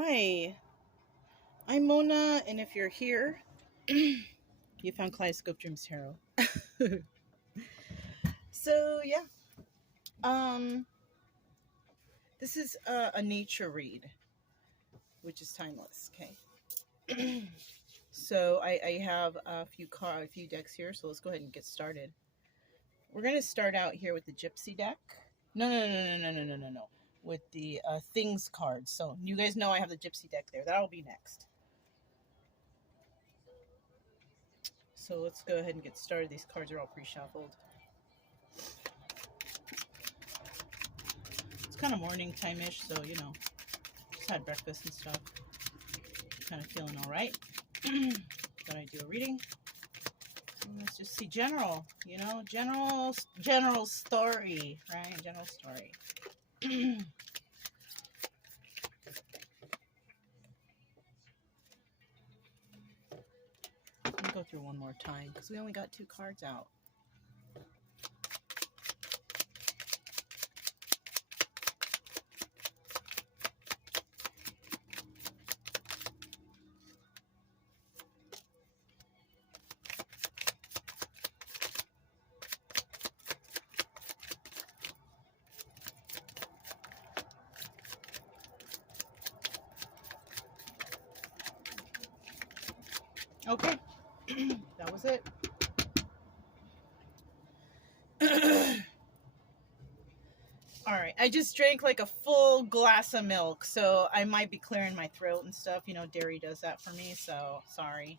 Hi, I'm Mona, and if you're here, you found Kaleidoscope Dreams Tarot. So yeah, um, this is a nature read, which is timeless. Okay. So I have a few decks here. So let's go ahead and get started. We're gonna start out here with the Gypsy deck. No. With the things cards. So you guys know I have the Gypsy deck there. That'll be next. So let's go ahead and get started. These cards are all pre-shuffled. It's kind of morning time-ish, so you know, just had breakfast and stuff. Kind of feeling all right. Thought I'd do a reading. So let's just see general, you know, general story, right? General story. Let me go through one more time because we only got 2 cards out. Okay, that was it. All right, I just drank like a full glass of milk, so I might be clearing my throat and stuff. You know, dairy does that for me, so sorry.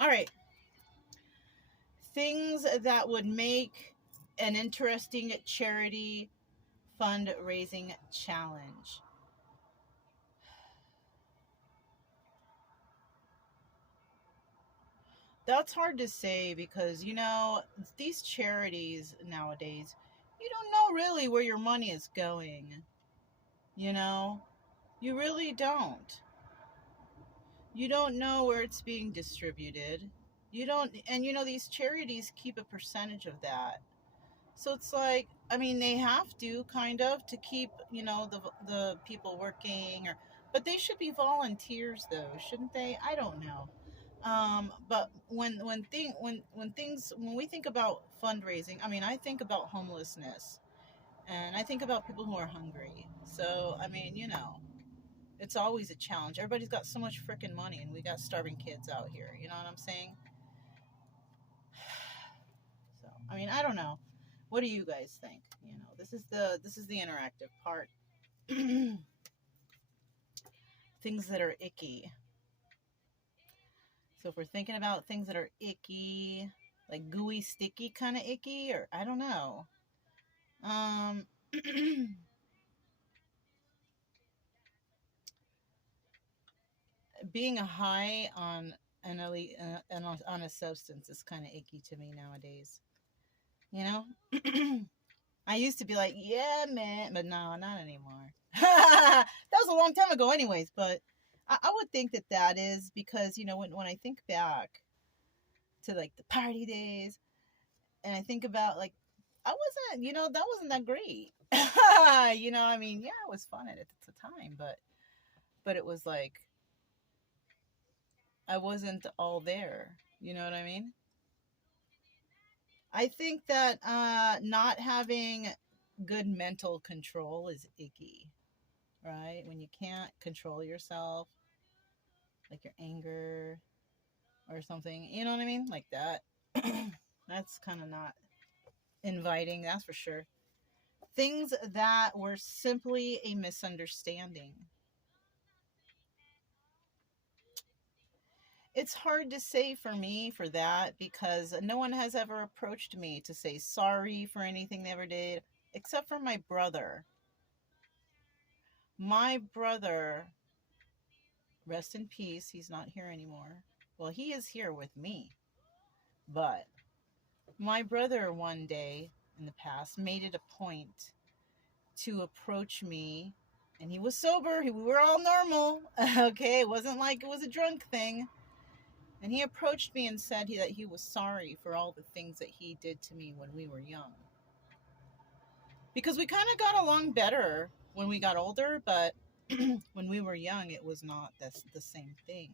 All right. Things that would make an interesting charity fundraising challenge. That's hard to say because, you know, these charities nowadays, you don't know really where your money is going. You know, you really don't. You don't know where it's being distributed. You don't, and you know, these charities keep a percentage of that. So it's like, I mean, they have to kind of to keep, you know, the people working, or, but they should be volunteers though, shouldn't they? I don't know. But when we think about fundraising, I mean, I think about homelessness, and I think about people who are hungry. So I mean, you know, it's always a challenge. Everybody's got so much freaking money, and we got starving kids out here. You know what I'm saying? So I mean, I don't know. What do you guys think? You know, this is the interactive part. Things that are icky. So if we're thinking about things that are icky, like gooey, sticky kind of icky, or I don't know. Being high on on a substance is kind of icky to me nowadays. You know, I used to be like, yeah, man, but no, not anymore. That was a long time ago, anyways. But I would think that is because, you know, when I think back to like the party days, and I think about like I wasn't, you know, that wasn't that great. You know, I mean, yeah, it was fun at the time, but it was like I wasn't all there. You know what I mean? I think that not having good mental control is icky, right? When you can't control yourself, like your anger or something, you know what I mean? Like that. That's kind of not inviting, that's for sure. Things that were simply a misunderstanding. It's hard to say for me for that because no one has ever approached me to say sorry for anything they ever did, except for my brother. My brother, rest in peace, he's not here anymore. Well, he is here with me, but my brother one day in the past made it a point to approach me, and he was sober. We were all normal, okay? It wasn't like it was a drunk thing. And he approached me and said that he was sorry for all the things that he did to me when we were young. Because we kind of got along better when we got older, but when we were young, it was not the same thing.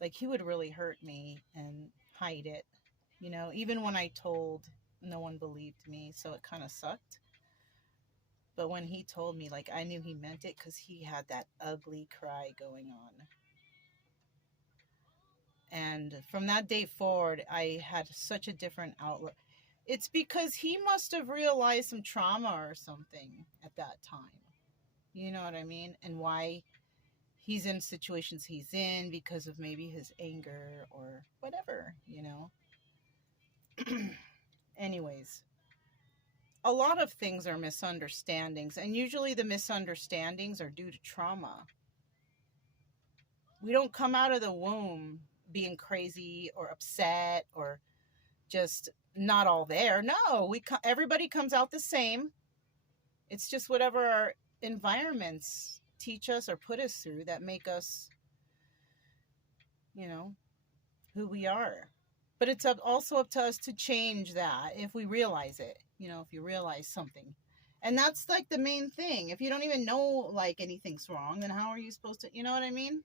Like, he would really hurt me and hide it, you know, even when I told, no one believed me, so it kind of sucked. But when he told me, like, I knew he meant it because he had that ugly cry going on. And from that day forward, I had such a different outlook. It's because he must have realized some trauma or something at that time. You know what I mean? And why he's in situations he's in because of maybe his anger or whatever, you know? Anyways, a lot of things are misunderstandings, and usually the misunderstandings are due to trauma. We don't come out of the womb being crazy or upset or just not all there. No, everybody comes out the same. It's just whatever our environments teach us or put us through that make us, you know, who we are. But it's also up to us to change that if we realize it, you know, if you realize something. And that's like the main thing. If you don't even know like anything's wrong, then how are you supposed to, you know what I mean?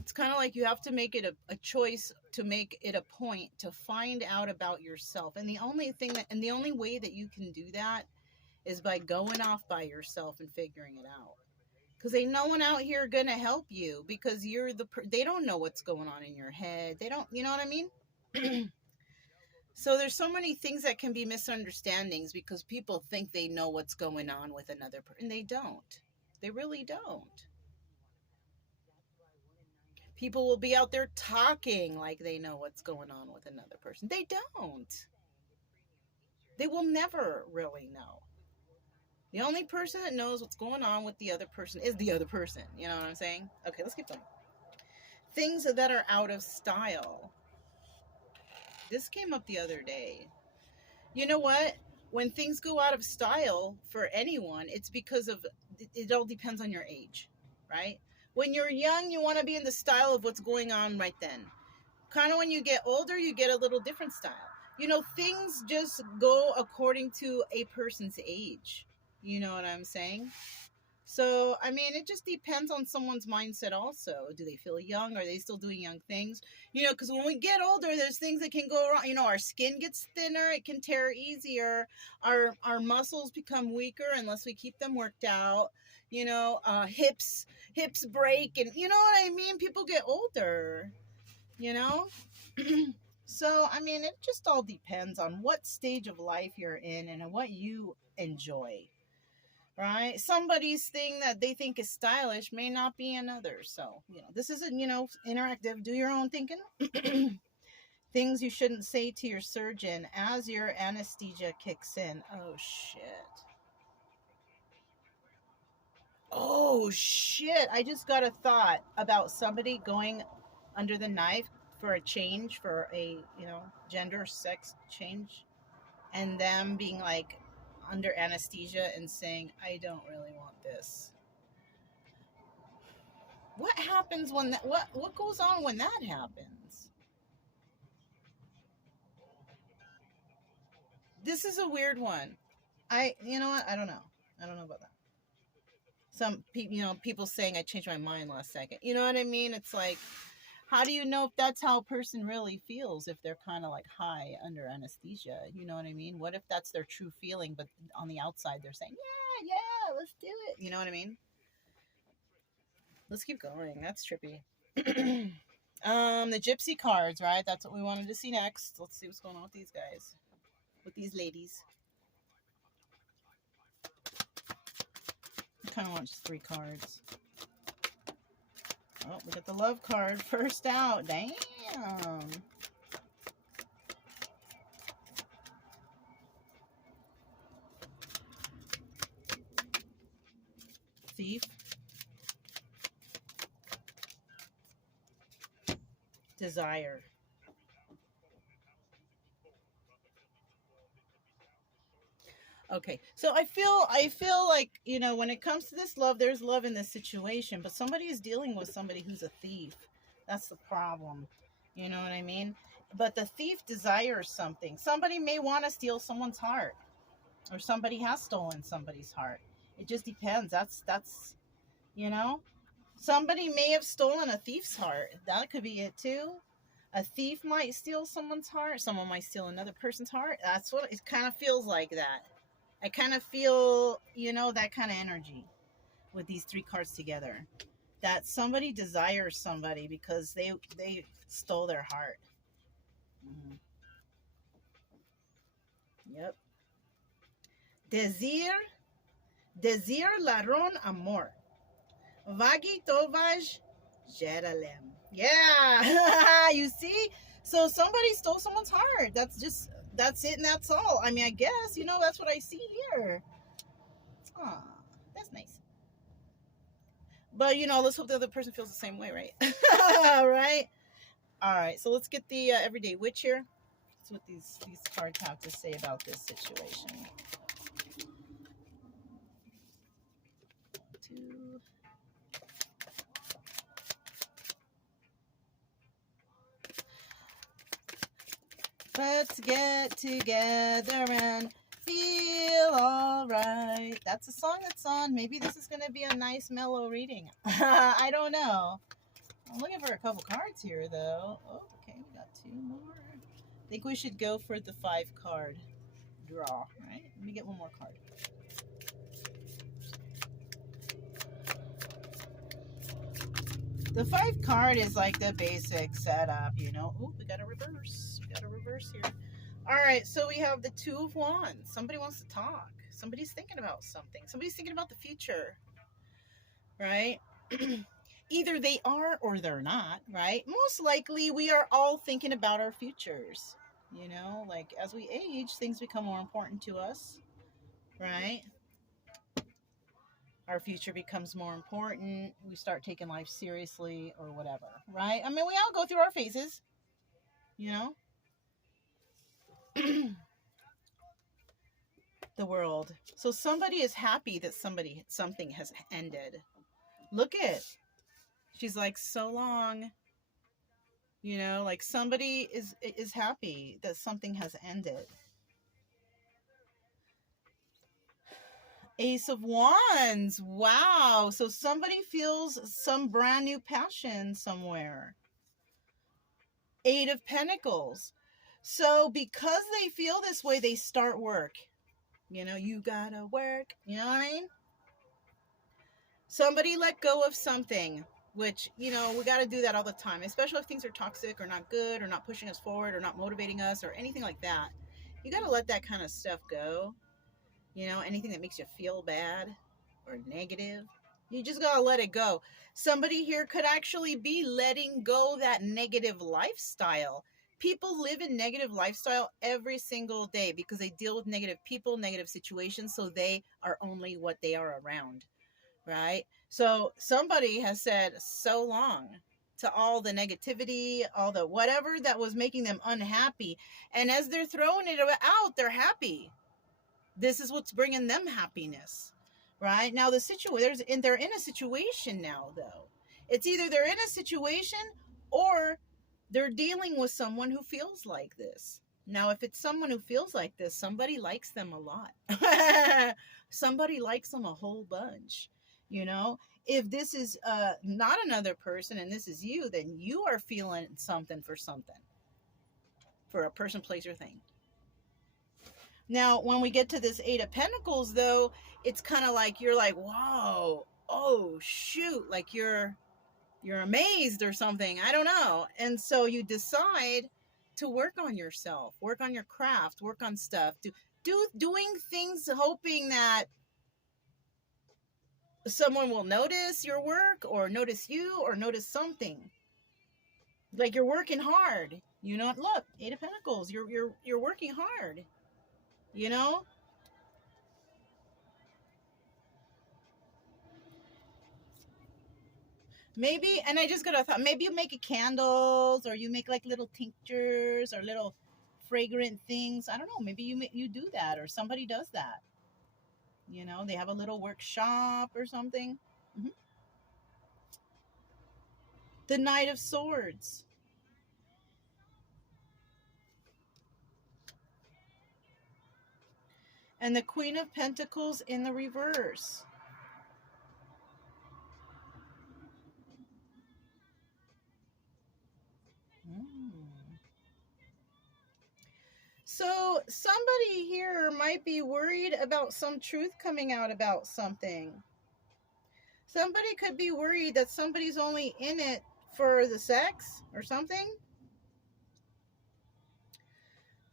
It's kind of like you have to make it a choice, to make it a point to find out about yourself. And the only way that you can do that is by going off by yourself and figuring it out. Because ain't no one out here gonna help you, because they don't know what's going on in your head. They don't, you know what I mean? So there's so many things that can be misunderstandings because people think they know what's going on with another person. They don't. They really don't. People will be out there talking like they know what's going on with another person. They don't. They will never really know. The only person that knows what's going on with the other person is the other person. You know what I'm saying? Okay, let's keep going. Things that are out of style. This came up the other day. You know what? When things go out of style for anyone, it's because it all depends on your age, right? When you're young, you want to be in the style of what's going on right then. Kind of when you get older, you get a little different style. You know, things just go according to a person's age. You know what I'm saying? So, I mean, it just depends on someone's mindset also. Do they feel young? Are they still doing young things? You know, because when we get older, there's things that can go wrong. You know, our skin gets thinner. It can tear easier. Our muscles become weaker unless we keep them worked out. You know, hips break. And you know what I mean? People get older, you know? So, I mean, it just all depends on what stage of life you're in and what you enjoy. Right? Somebody's thing that they think is stylish may not be another. So, you know, this is interactive. Do your own thinking. Things you shouldn't say to your surgeon as your anesthesia kicks in. Oh, shit. Oh, shit. I just got a thought about somebody going under the knife for a change, for a, gender, sex change, and them being like, under anesthesia and saying, I don't really want this. What happens when that, what goes on when that happens? This is a weird one. You know what? I don't know. I don't know about that. Some people, people saying I changed my mind last second. You know what I mean? It's like, how do you know if that's how a person really feels, if they're kind of like high under anesthesia? You know what I mean? What if that's their true feeling, but on the outside they're saying, yeah, let's do it. You know what I mean? Let's keep going. That's trippy. The gypsy cards, right? That's what we wanted to see next. Let's see what's going on with these guys. With these ladies. I kind of want just 3 cards. Oh, we got the love card first out. Damn. Thief. Desire. Okay, so I feel like, when it comes to this love, there's love in this situation, but somebody is dealing with somebody who's a thief. That's the problem. You know what I mean? But the thief desires something. Somebody may want to steal someone's heart. or somebody has stolen somebody's heart. It just depends. That's you know, somebody may have stolen a thief's heart. That could be it too. A thief might steal someone's heart. Someone might steal another person's heart. That's what it kind of feels like. That I kind of feel, you know, that kind of energy with these three cards together. That somebody desires somebody because they stole their heart. Mm-hmm. Yep. Desir ladrón amor. Vagi tovaj Jeralem. Yeah. You see? So somebody stole someone's heart. That's it and that's all. I mean, I guess, you know, that's what I see here. Aw, that's nice. But, you know, let's hope the other person feels the same way, right? Right? All right, so let's get the everyday witch here. That's what these cards have to say about this situation. 2. Let's get together and feel all right. That's a song that's on. Maybe this is going to be a nice mellow reading. I don't know. I'm looking for a couple cards here, though. Oh, okay, we got 2 more. I think we should go for the 5 card draw, right? Let me get one more card. The 5 card is like the basic setup, you know. Oh, we got a reverse. We got a reverse here. All right, so we have the 2 of Wands. Somebody wants to talk. Somebody's thinking about something. Somebody's thinking about the future, right? Either they are or they're not, right? Most likely we are all thinking about our futures, you know, like as we age, things become more important to us, right? Our future becomes more important. We start taking life seriously or whatever, right? I mean, we all go through our phases, you know? The world. So somebody is happy that something has ended. Look at, she's like, so long, you know, like somebody is happy that something has ended. Ace of Wands. Wow. So somebody feels some brand new passion somewhere. 8 of Pentacles. So because they feel this way, they start work. You know, you gotta work. You know what I mean? Somebody let go of something, which, you know, we got to do that all the time, especially if things are toxic or not good or not pushing us forward or not motivating us or anything like that. You got to let that kind of stuff go. You know, anything that makes you feel bad or negative, you just got to let it go. Somebody here could actually be letting go that negative lifestyle. People live in negative lifestyle every single day because they deal with negative people, negative situations, so they are only what they are around. Right? So somebody has said so long to all the negativity, all the whatever that was making them unhappy. And as they're throwing it out, they're happy. This is what's bringing them happiness. Right? Now, they're in a situation now, though. It's either they're in a situation or they're dealing with someone who feels like this. Now, if it's someone who feels like this, somebody likes them a lot. Somebody likes them a whole bunch. You know, if this is not another person and this is you, then you are feeling something, for a person, place, or thing. Now, when we get to this 8 of Pentacles, though, it's kind of like you're like, wow, oh, shoot, like you're amazed or something. I don't know. And so you decide to work on yourself, work on your craft, work on stuff, doing things hoping that someone will notice your work or notice you or notice something. Like you're working hard, you know. Look, 8 of Pentacles, you're working hard, you know. Maybe, and I just got a thought, maybe you make candles or you make like little tinctures or little fragrant things. I don't know, maybe you do that or somebody does that. You know, they have a little workshop or something. Mm-hmm. The Knight of Swords. And the Queen of Pentacles in the reverse. So somebody here might be worried about some truth coming out about something. Somebody could be worried that somebody's only in it for the sex or something.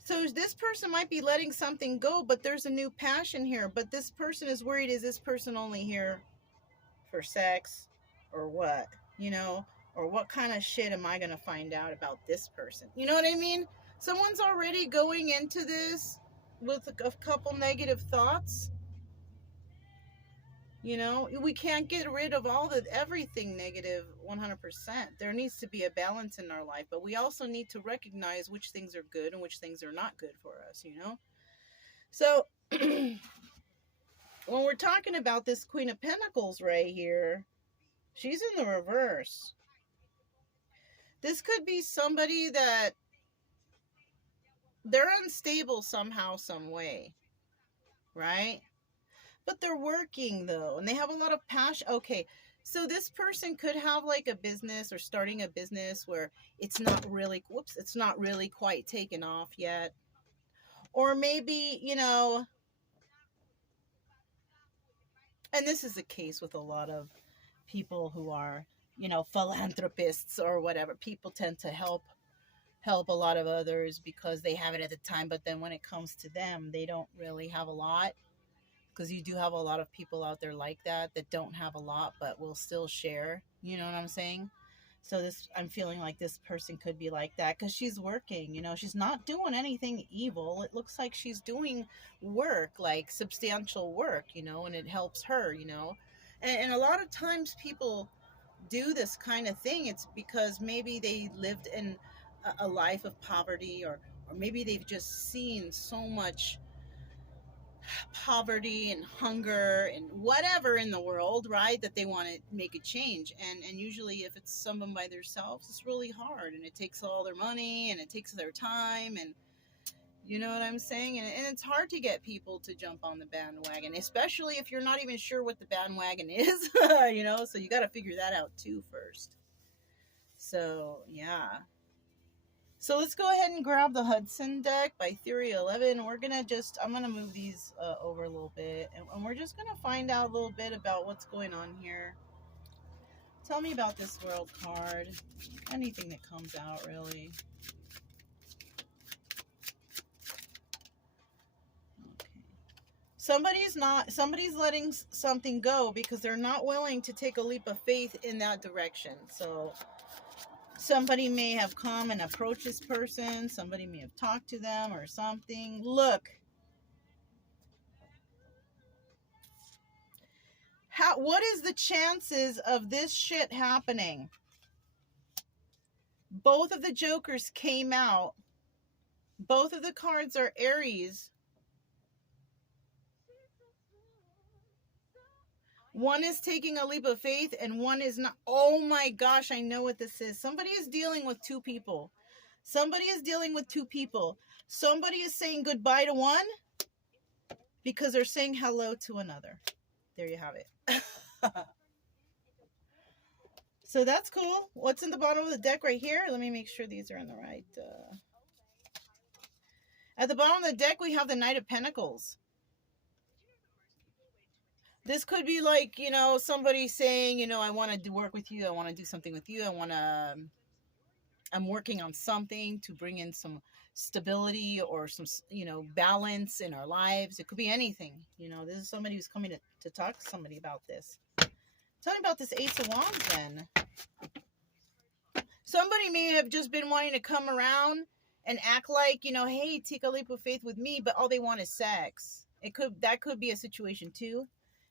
So this person might be letting something go, but there's a new passion here. But this person is worried, is this person only here for sex or what? You know, or what kind of shit am I going to find out about this person? You know what I mean? Someone's already going into this with a couple negative thoughts. You know, we can't get rid of everything negative 100%. There needs to be a balance in our life, but we also need to recognize which things are good and which things are not good for us, you know? So when we're talking about this Queen of Pentacles right here, she's in the reverse. This could be somebody that they're unstable somehow, some way, right? But they're working though, and they have a lot of passion. Okay, so this person could have like a business or starting a business where it's not really, it's not really quite taken off yet. Or maybe, you know, and this is the case with a lot of people who are, you know, philanthropists or whatever. People tend to help a lot of others because they have it at the time, but then when it comes to them, they don't really have a lot. Because you do have a lot of people out there like that don't have a lot but will still share, you know what I'm saying? So I'm feeling like this person could be like that because she's working, you know, she's not doing anything evil. It looks like she's doing work, like substantial work, you know, and it helps her, you know. And a lot of times people do this kind of thing. It's because maybe they lived in a life of poverty, or maybe they've just seen so much poverty and hunger and whatever in the world, right, that they want to make a change. And usually if it's someone by themselves, it's really hard, and it takes all their money and it takes their time, and you know what I'm saying? And it's hard to get people to jump on the bandwagon, especially if you're not even sure what the bandwagon is. You know, so you got to figure that out too first. So yeah. So let's go ahead and grab the Hudson deck by Theory 11. I'm going to move these over a little bit. And we're just going to find out a little bit about what's going on here. Tell me about this World card. Anything that comes out, really. Okay. Somebody's letting something go because they're not willing to take a leap of faith in that direction. So somebody may have come and approached this person. Somebody may have talked to them or something. Look. What is the chances of this shit happening? Both of the jokers came out. Both of the cards are Aries. One is taking a leap of faith and one is not. Oh my gosh, I know what this is. Somebody is dealing with two people. Somebody is dealing with two people. Somebody is saying goodbye to one because they're saying hello to another. There you have it. So that's cool. What's in the bottom of the deck right here? Let me make sure these are in the right. At the bottom of the deck, we have the Knight of Pentacles. This could be like, you know, somebody saying, you know, I want to work with you. I want to do something with you. I'm working on something to bring in some stability or some, you know, balance in our lives. It could be anything. You know, this is somebody who's coming to talk to somebody about this. Tell me about this Ace of Wands then. Somebody may have just been wanting to come around and act like, you know, hey, take a leap of faith with me, but all they want is sex. That could be a situation too.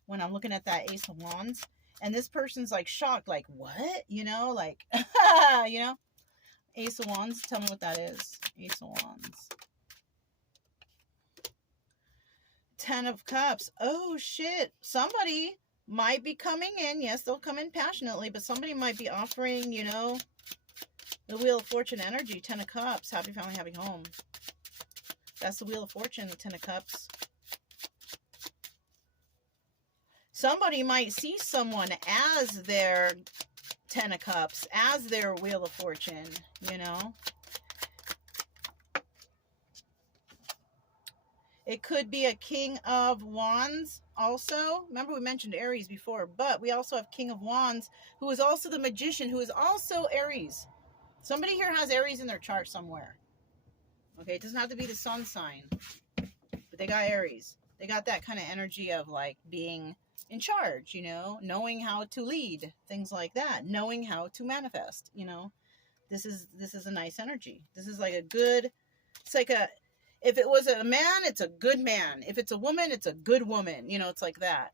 When I'm looking at that Ace of Wands, and this person's like shocked, like, what? You know, like, you know, Ace of Wands. Tell me what that is. Ace of Wands. Ten of Cups. Oh, shit. Somebody might be coming in. Yes, they'll come in passionately, but somebody might be offering, you know, the Wheel of Fortune energy. 10 of Cups. Happy family, happy home. That's the Wheel of Fortune, the 10 of Cups. Somebody might see someone as their Ten of Cups, as their Wheel of Fortune, you know. It could be a King of Wands also. Remember we mentioned Aries before, but we also have King of Wands, who is also the Magician, who is also Aries. Somebody here has Aries in their chart somewhere. Okay, it doesn't have to be the sun sign, but they got Aries. They got that kind of energy of like being in charge, you know, knowing how to lead, things like that, knowing how to manifest, you know. This is a nice energy. This is like a good, it's like a, if it was a man, it's a good man. If it's a woman, it's a good woman. You know, it's like that.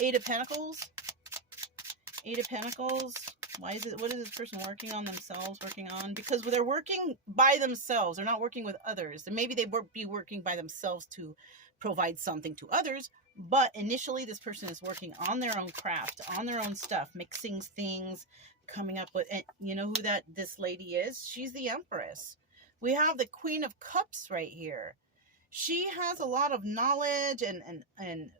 Eight of Pentacles. Eight of Pentacles. Why is it, what is this person working on themselves, working on? Because they're working by themselves. They're not working with others. And maybe they would be working by themselves to provide something to others. But initially, this person is working on their own craft, on their own stuff, mixing things, coming up with, and you know who this lady is? She's the Empress. We have the Queen of Cups right here. She has a lot of knowledge and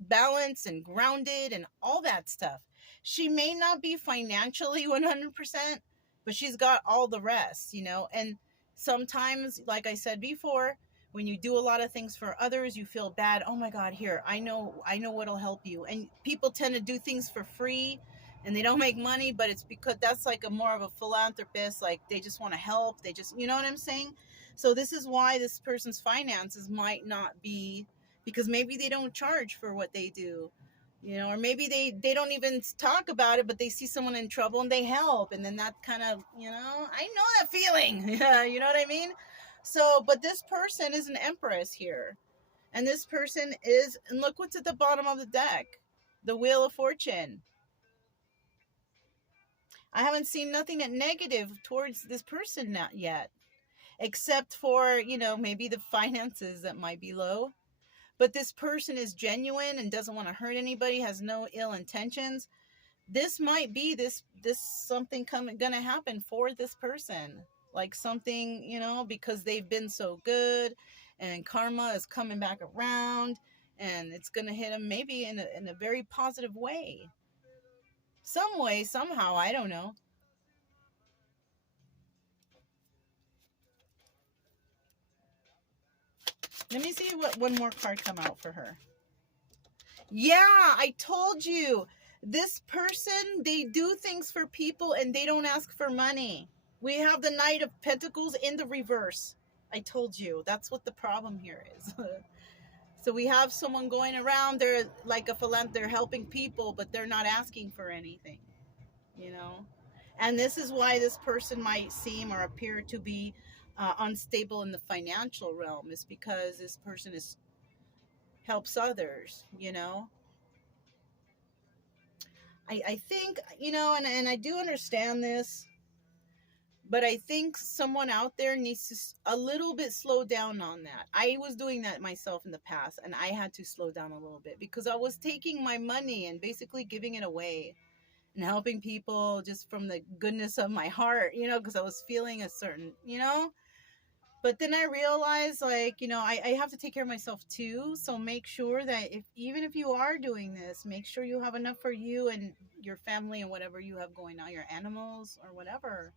balance and grounded and all that stuff. She may not be financially 100%, but she's got all the rest, you know. And sometimes, like I said before, when you do a lot of things for others, you feel bad. Oh my God, here, I know what'll help you. And people tend to do things for free and they don't make money, but it's because that's like a more of a philanthropist. Like they just want to help. They just, you know what I'm saying? So this is why this person's finances might not be, because maybe they don't charge for what they do, you know, or maybe they don't even talk about it, but they see someone in trouble and they help. And then that kind of, you know, I know that feeling. You know what I mean? So, but this person is an Empress here. And this person is, and look what's at the bottom of the deck. The Wheel of Fortune. I haven't seen nothing negative towards this person not yet. Except for, you know, maybe the finances that might be low. But this person is genuine and doesn't want to hurt anybody, has no ill intentions. This might be this something gonna happen for this person. Like something, you know, because they've been so good and karma is coming back around and it's gonna hit them maybe in a very positive way. Some way, somehow, I don't know. Let me see what one more card come out for her. Yeah, I told you. This person, they do things for people and they don't ask for money. We have the Knight of Pentacles in the reverse. I told you. That's what the problem here is. So we have someone going around, they're like a philanthropist, they're helping people, but they're not asking for anything, you know? And this is why this person might seem or appear to be unstable in the financial realm, is because this person helps others, you know? I think, you know, and I do understand this, but I think someone out there needs to a little bit slow down on that. I was doing that myself in the past, and I had to slow down a little bit because I was taking my money and basically giving it away and helping people just from the goodness of my heart, you know, because I was feeling a certain, you know. But then I realized, like, you know, I have to take care of myself too. So make sure that even if you are doing this, make sure you have enough for you and your family and whatever you have going on, your animals or whatever,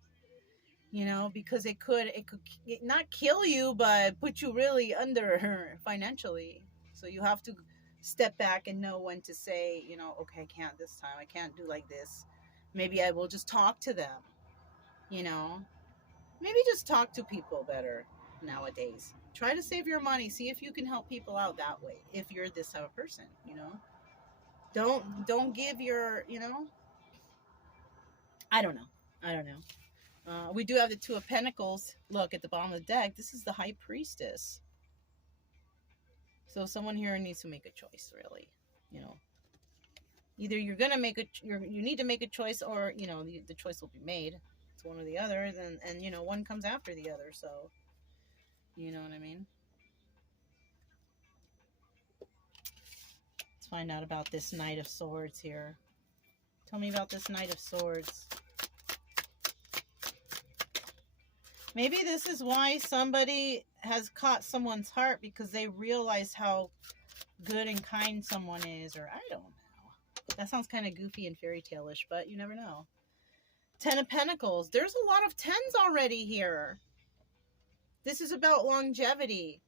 you know, because it could not kill you, but put you really under financially. So you have to step back and know when to say, you know, okay, I can't this time. I can't do like this. Maybe I will just talk to them, you know. Maybe just talk to people better nowadays. Try to save your money. See if you can help people out that way. If you're this type of person, you know, don't give your, you know, I don't know. I don't know. We do have the Two of Pentacles. Look at the bottom of the deck. This is the High Priestess. So someone here needs to make a choice, really. You know, either you're gonna make you need to make a choice, or you know the choice will be made. It's one or the other, and you know one comes after the other. So you know what I mean. Let's find out about this Knight of Swords here. Tell me about this Knight of Swords. Maybe this is why somebody has caught someone's heart, because they realize how good and kind someone is, or I don't know. That sounds kind of goofy and fairy tale-ish, but you never know. 10 of Pentacles. There's a lot of 10s already here. This is about longevity.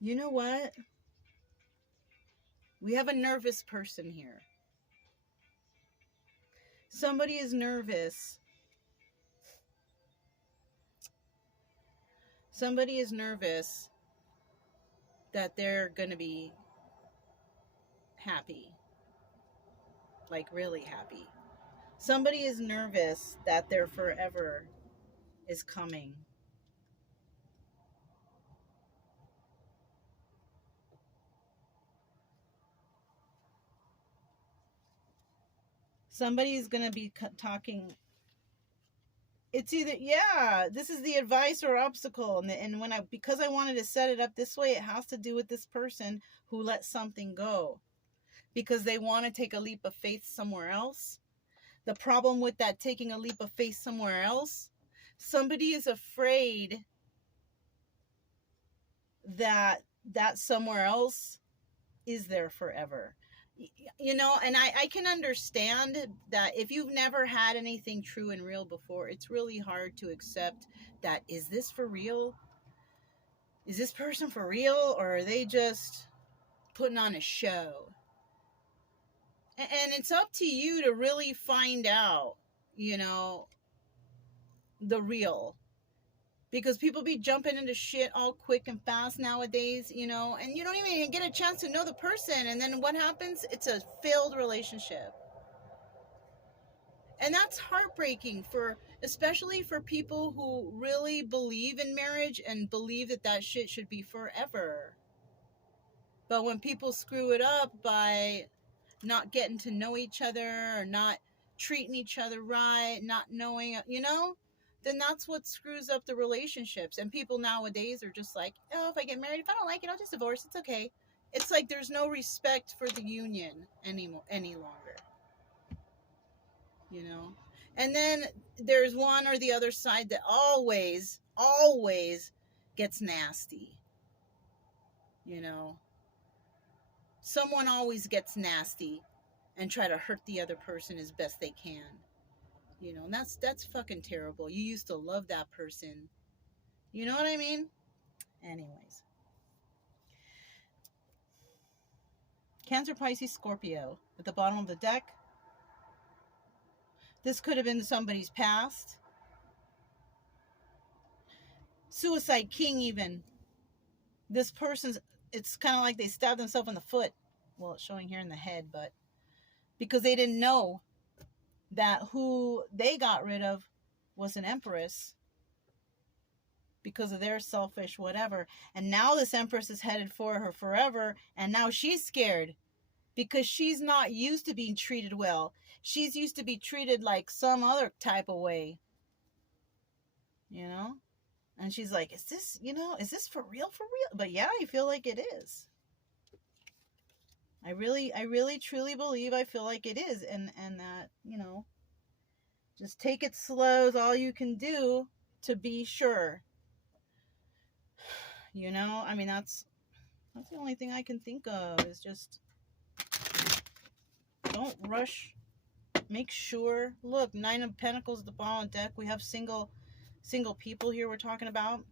You know what? We have a nervous person here. Somebody is nervous. Somebody is nervous that they're going to be happy. Like really happy. Somebody is nervous that their forever is coming. Somebody's going to be talking. It's either, yeah, this is the advice or obstacle. And when because I wanted to set it up this way, it has to do with this person who let something go because they want to take a leap of faith somewhere else. The problem with that taking a leap of faith somewhere else, somebody is afraid that somewhere else is there forever. You know, and I can understand that if you've never had anything true and real before, it's really hard to accept that, is this for real? Is this person for real? Or are they just putting on a show? And it's up to you to really find out, you know, the real. Because people be jumping into shit all quick and fast nowadays, you know, and you don't even get a chance to know the person. And then what happens? It's a failed relationship. And that's heartbreaking especially for people who really believe in marriage and believe that shit should be forever. But when people screw it up by not getting to know each other or not treating each other right, not knowing, you know, then that's what screws up the relationships. And people nowadays are just like, oh, if I get married, if I don't like it, I'll just divorce. It's okay. It's like there's no respect for the union any longer. You know? And then there's one or the other side that always gets nasty. You know? Someone always gets nasty and try to hurt the other person as best they can. You know, and that's fucking terrible. You used to love that person. You know what I mean? Anyways. Cancer, Pisces, Scorpio. At the bottom of the deck. This could have been somebody's past. Suicide King even. This person's, it's kind of like they stabbed themselves in the foot. Well, it's showing here in the head, but because they didn't know that who they got rid of was an empress because of their selfish whatever. And now this empress is headed for her forever, and now she's scared because she's not used to being treated well. She's used to be treated like some other type of way, you know? And she's like, is this, you know, is this for real? But yeah, I feel like it is. I really truly believe I feel like it is. And that, you know, just take it slow is all you can do to be sure. You know, I mean, that's the only thing I can think of is just don't rush. Make sure. Look, 9 of Pentacles at the bottom of the deck. We have single people here we're talking about.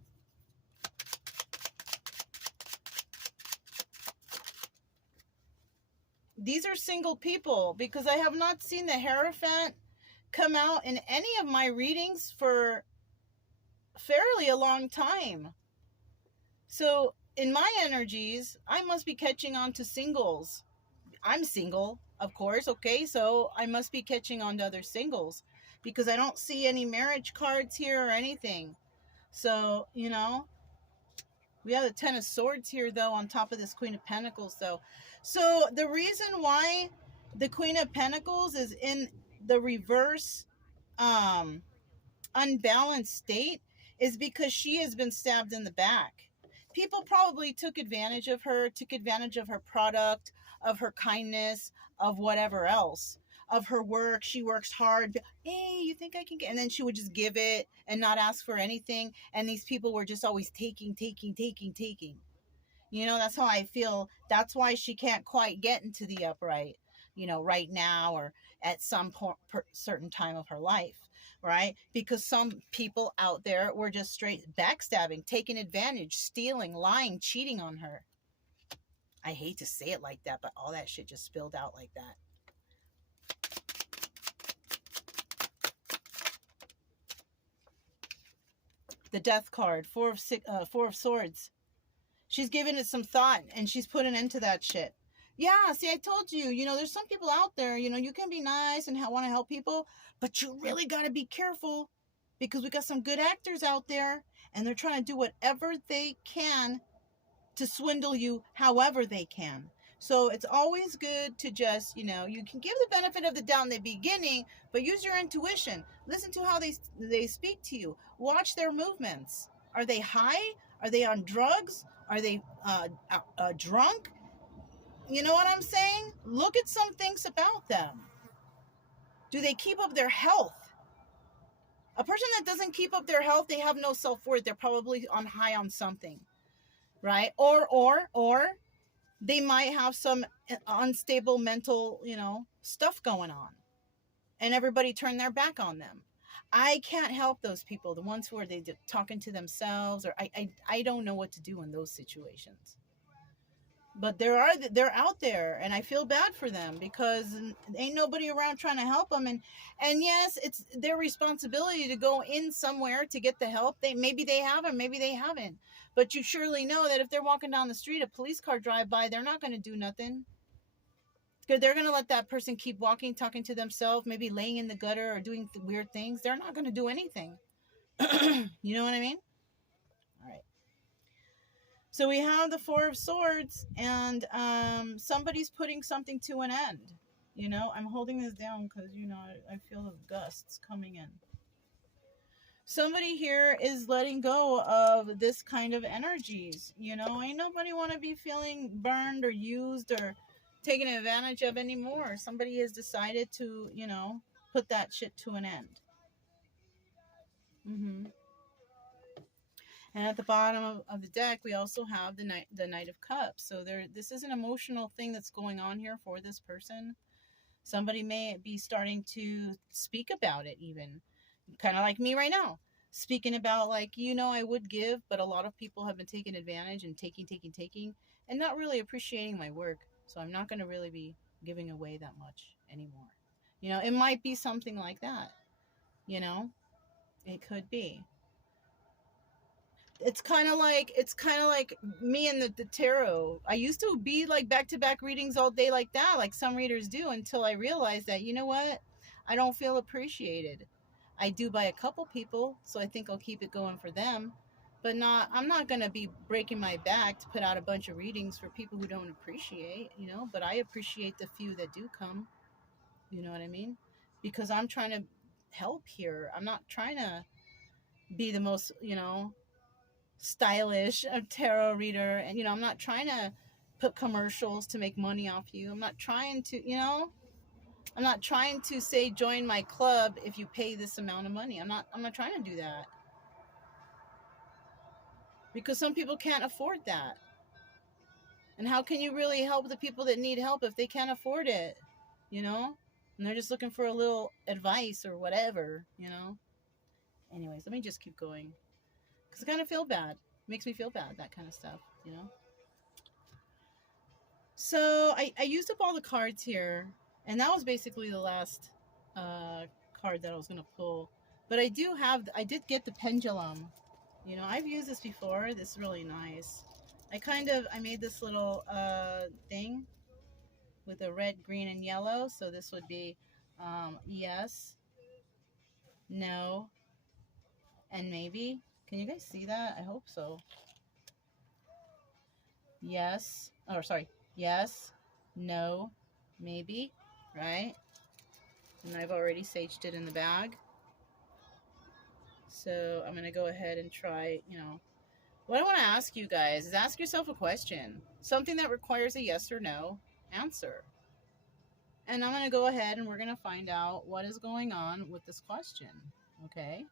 These are single people because I have not seen the Hierophant come out in any of my readings for fairly a long time. So in my energies, I must be catching on to singles. I'm single, of course, okay? So I must be catching on to other singles because I don't see any marriage cards here or anything. So, you know, we have the 10 of Swords here, though, on top of this Queen of Pentacles, though. So the reason why the Queen of Pentacles is in the reverse unbalanced state is because she has been stabbed in the back. People probably took advantage of her product, of her kindness, of whatever else. of her work. She works hard. Hey, you think I can get? And then she would just give it and not ask for anything. And these people were just always taking, taking, taking, taking. You know, that's how I feel. That's why she can't quite get into the upright, you know, right now or at some certain time of her life, right? Because some people out there were just straight backstabbing, taking advantage, stealing, lying, cheating on her. I hate to say it like that, but all that shit just spilled out like that. The death card, four of swords. She's giving it some thought and she's put an end to that shit. Yeah, see, I told you, you know, there's some people out there, you know, you can be nice and want to help people, but you really got to be careful because we got some good actors out there and they're trying to do whatever they can to swindle you however they can. So it's always good to just, you know, you can give the benefit of the doubt in the beginning, but use your intuition. Listen to how they speak to you. Watch their movements. Are they high? Are they on drugs? Are they drunk? You know what I'm saying? Look at some things about them. Do they keep up their health? A person that doesn't keep up their health, they have no self-worth. They're probably on high on something, right? Or they might have some unstable mental, you know, stuff going on. And everybody turned their back on them. I can't help those people, the ones who are they talking to themselves, or I don't know what to do in those situations. But they're out there, and I feel bad for them because ain't nobody around trying to help them. And yes, it's their responsibility to go in somewhere to get the help. Maybe they haven't, maybe they haven't. But you surely know that if they're walking down the street, a police car drive by, they're not going to do nothing. They're going to let that person keep walking, talking to themselves, maybe laying in the gutter or doing weird things. They're not going to do anything. You know what I mean? All right. So we have the Four of Swords, and somebody's putting something to an end. You know, I'm holding this down because, you know, I feel the gusts coming in. Somebody here is letting go of this kind of energies. You know, ain't nobody want to be feeling burned or used or taken advantage of anymore. Somebody has decided to, you know, put that shit to an end. And at the bottom of the deck, we also have the Knight of Cups. So this is an emotional thing that's going on here for this person. Somebody may be starting to speak about it, even kind of like me right now, speaking about, like, you know, I would give, but a lot of people have been taking advantage and taking and not really appreciating my work. So I'm not going to really be giving away that much anymore. You know, it might be something like that. You know, it could be. It's kind of like me and the tarot. I used to be like back-to-back readings all day like that, like some readers do, until I realized that, you know what, I don't feel appreciated. I do by a couple people, so I think I'll keep it going for them, but I'm not going to be breaking my back to put out a bunch of readings for people who don't appreciate, you know. But I appreciate the few that do come. You know what I mean? Because I'm trying to help here. I'm not trying to be the most, you know, stylish tarot reader, and, you know, I'm not trying to put commercials to make money off you. I'm not trying to, you know, I'm not trying to say join my club if you pay this amount of money. I'm not trying to do that, because some people can't afford that. And how can you really help the people that need help if they can't afford it, you know? And they're just looking for a little advice or whatever, you know? Anyways, let me just keep going, because I kind of feel bad. It makes me feel bad, that kind of stuff, you know? So I used up all the cards here, and that was basically the last card that I was going to pull. But I did get the pendulum. You know, I've used this before. This is really nice. I made this little thing with a red, green, and yellow. So this would be yes, no, and maybe. Can you guys see that? I hope so. Yes. Oh, sorry. Yes, no, maybe, right? And I've already saged it in the bag. So I'm going to go ahead and try, you know. What I want to ask you guys is ask yourself a question. Something that requires a yes or no answer. And I'm going to go ahead and we're going to find out what is going on with this question. Okay.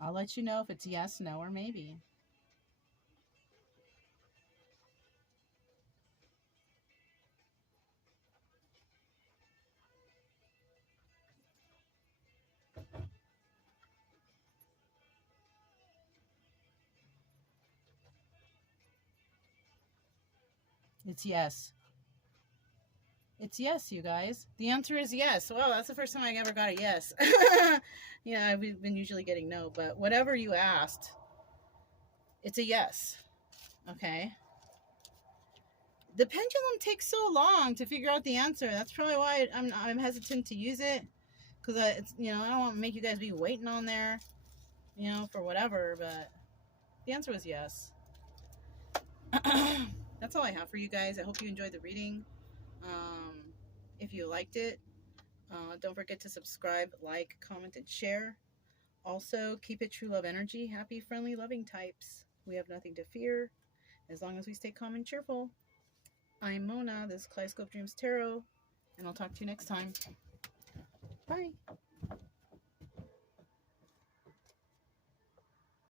I'll let you know if it's yes, no, or maybe. It's yes. It's yes, you guys. The answer is yes. Well, that's the first time I ever got a yes. Yeah, I've been usually getting no, but whatever you asked, it's a yes. Okay. The pendulum takes so long to figure out the answer. That's probably why I'm hesitant to use it, because it's, you know, I don't want to make you guys be waiting on there, you know, for whatever. But the answer was yes. That's all I have for you guys. I hope you enjoyed the reading. If you liked it, don't forget to subscribe, like, comment, and share. Also, keep it true love energy. Happy, friendly, loving types. We have nothing to fear as long as we stay calm and cheerful. I'm Mona. This is Kaleidoscope Dreams Tarot, and I'll talk to you next time. Bye.